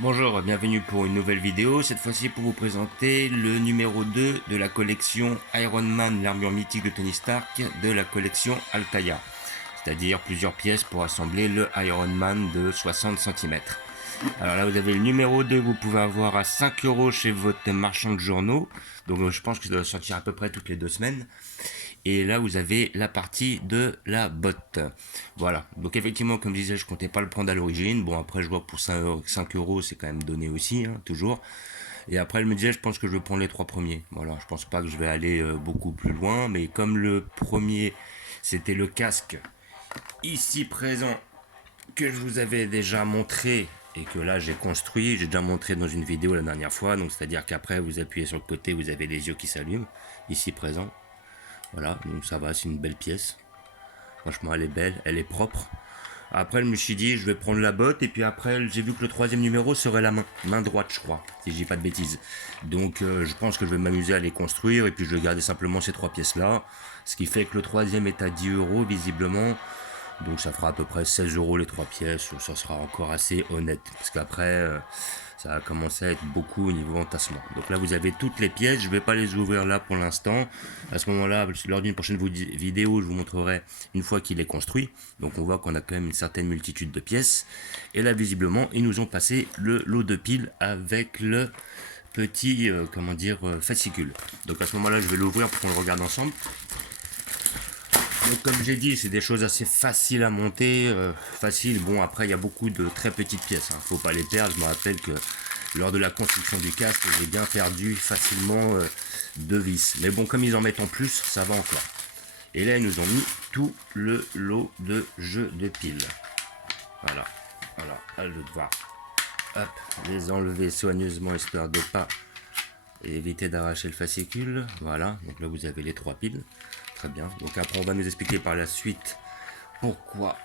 Bonjour, bienvenue pour une nouvelle vidéo, cette fois-ci pour vous présenter le numéro 2 de la collection Iron Man, l'armure mythique de Tony Stark de la collection Altaïa, c'est-à-dire plusieurs pièces pour assembler le Iron Man de 60 cm. Alors là vous avez le numéro 2, vous pouvez avoir à 5 euros chez votre marchand de journaux, donc je pense que ça doit sortir à peu près toutes les 2 semaines. Et là vous avez la partie de la botte. Voilà, donc effectivement comme je disais, je comptais pas le prendre à l'origine. Bon, après je vois que pour 5 euros c'est quand même donné aussi, hein, toujours. Et après je me disais, je pense que je vais prendre les 3 premiers. Voilà, je pense pas que je vais aller beaucoup plus loin, mais comme le premier c'était le casque ici présent que je vous avais déjà montré et que là j'ai construit, j'ai déjà montré dans une vidéo la dernière fois, donc c'est à dire qu'après vous appuyez sur le côté, vous avez les yeux qui s'allument, ici présent. Voilà, donc ça va, c'est une belle pièce. Franchement, elle est belle, elle est propre. Après, je me suis dit, je vais prendre la botte. Et puis après, j'ai vu que le troisième numéro serait la main droite, je crois, si je dis pas de bêtises. Donc, je pense que je vais m'amuser à les construire. Et puis, je vais garder simplement ces 3 pièces-là. Ce qui fait que le troisième est à 10 euros, visiblement. Donc, ça fera à peu près 16 euros les 3 pièces. Ça sera encore assez honnête. Parce qu'après, ça va commencer à être beaucoup au niveau entassement. Donc là, vous avez toutes les pièces. Je ne vais pas les ouvrir là pour l'instant. À ce moment-là, lors d'une prochaine vidéo, je vous montrerai une fois qu'il est construit. Donc on voit qu'on a quand même une certaine multitude de pièces. Et là, visiblement, ils nous ont passé le lot de piles avec le petit, fascicule. Donc à ce moment-là, je vais l'ouvrir pour qu'on le regarde ensemble. Donc comme j'ai dit, c'est des choses assez faciles à monter, facile. Bon, après il y a beaucoup de très petites pièces, hein. Faut pas les perdre. Je me rappelle que lors de la construction du casque, j'ai bien perdu facilement 2 vis. Mais bon, comme ils en mettent en plus, ça va encore. Et là, ils nous ont mis tout le lot de jeux de piles. Voilà, voilà, à le devoir. Hop, les enlever soigneusement histoire de pas éviter d'arracher le fascicule. Voilà, donc là vous avez les 3 piles. Très bien. Donc après on va nous expliquer par la suite pourquoi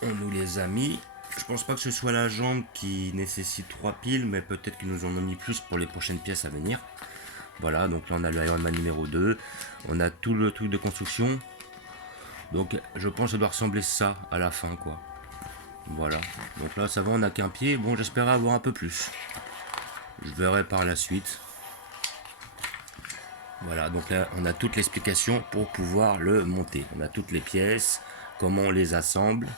on nous les a mis. Je pense pas que ce soit la jambe qui nécessite 3 piles, mais peut-être qu'ils nous en ont mis plus pour les prochaines pièces à venir. Voilà, donc là on a le Iron Man numéro 2. On a tout le truc de construction. Donc je pense que ça doit ressembler ça à la fin, quoi. Voilà. Donc là ça va, on n'a qu'un pied. Bon, j'espérais avoir un peu plus. Je verrai par la suite. Voilà, donc là on a toute l'explication pour pouvoir le monter. On a toutes les pièces, comment on les assemble.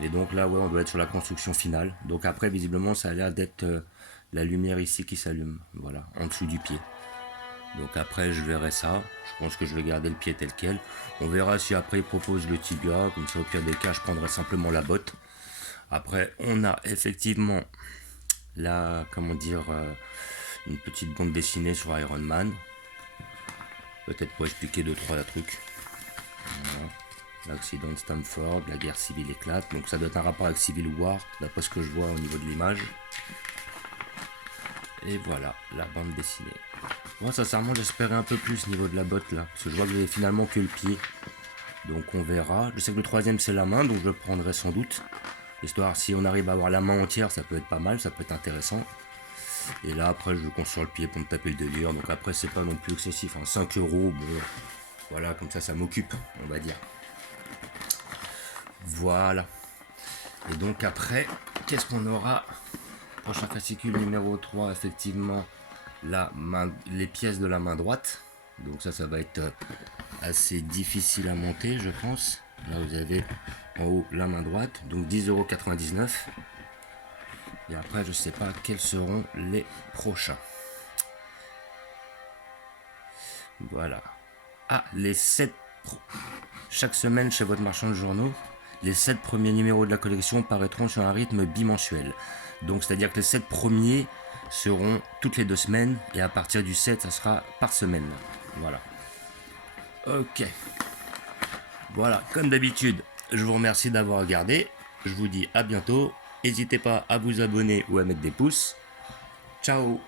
Et donc là, ouais, on doit être sur la construction finale. Donc après, visiblement, ça a l'air d'être la lumière ici qui s'allume. Voilà, en dessous du pied. Donc après, je verrai ça. Je pense que je vais garder le pied tel quel. On verra si après, il propose le tibia. Comme ça, au pire des cas, je prendrai simplement la botte. Après, on a effectivement là, une petite bande dessinée sur Iron Man. Peut-être pour expliquer 2-3 trucs. Voilà. L'accident de Stamford, la guerre civile éclate. Donc ça doit être un rapport avec Civil War, d'après ce que je vois au niveau de l'image. Et voilà, la bande dessinée. Moi, sincèrement, j'espérais un peu plus au niveau de la botte, là. Parce que je vois que j'ai finalement que le pied. Donc on verra. Je sais que le troisième, c'est la main, donc je le prendrai sans doute. Histoire, si on arrive à avoir la main entière, ça peut être pas mal, ça peut être intéressant. Et là, après, je veux qu'on sur le pied pour me taper le délire. Donc après, c'est pas non plus excessif. Hein. 5 euros, bon, voilà, comme ça m'occupe, on va dire. Voilà. Et donc après, qu'est-ce qu'on aura? Prochain fascicule numéro 3, effectivement, les pièces de la main droite. Donc ça va être assez difficile à monter, je pense. Là, vous avez en haut la main droite, donc 10,99 €. Et après, je sais pas quels seront les prochains. Voilà. Ah, les 7 chaque semaine chez votre marchand de journaux, les 7 premiers numéros de la collection paraîtront sur un rythme bimensuel. Donc c'est-à-dire que les 7 premiers seront toutes les 2 semaines et à partir du 7, ça sera par semaine. Voilà. Ok. Voilà, comme d'habitude, je vous remercie d'avoir regardé. Je vous dis à bientôt. N'hésitez pas à vous abonner ou à mettre des pouces. Ciao.